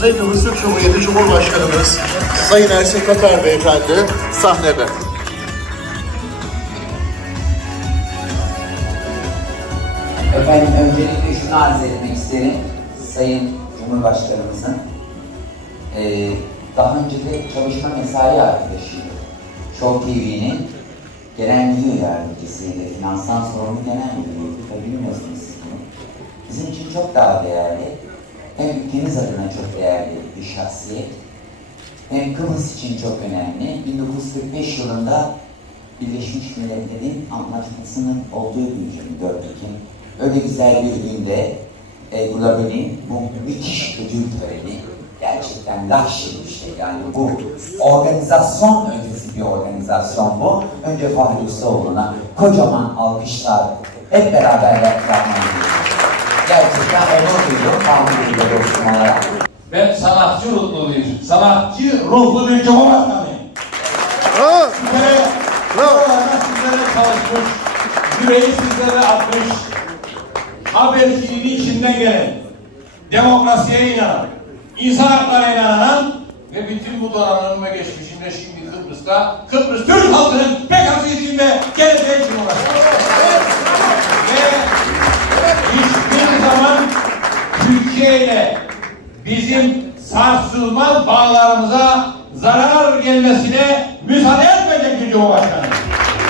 Sayın Türk Cumhuriyeti Cumhurbaşkanımız Sayın Ersin Tatar Beyefendi sahnede. Efendim öncelikle şunu arz etmek isterim. Sayın Cumhurbaşkanımızın eee, daha önce de çalışma mesai arkadaşıydı. Show TV'nin genel müdür yardımcısıydı. Finansal sorumlu genel müdürüydü. Tabii bilmiyorsunuz siz bunu. Bizim için çok daha değerli. Hem ülkemiz adına çok değerli bir şahsiyet. Hem Kıbrıs için çok önemli. 1945 yılında Birleşmiş Milletler'in anlaşmasının olduğu gün 24 Ekim. Öyle güzel bir günde e, Global'in bu müthiş ödül töreni gerçekten laşçı bir şey. Yani bu organizasyon öncesi bir organizasyon bu. Önce Fahri Ustaoğlu'na kocaman alkışlar hep beraber yapmalıyız. Gerçekten onur duyuyorum Fahri Bey'le dostum Ben sanatçı ruhluyum. Sanatçı ruhlu bir cumhurbaşkanıyım. Sizlere, buralarda sizlere çalışmış, yüreği sizlere atmış, haberciliğin içinden gelen, demokrasiye inanan, insan haklarına inanan ve bütün bu donanım ve geçmişinde şimdi Kıbrıs'ta, Kıbrıs Türk halkının bekası içinde geleceği Türkiye ile bizim sarsılmaz bağlarımıza zarar gelmesine müsaade etmeyecek Cumhurbaşkanı.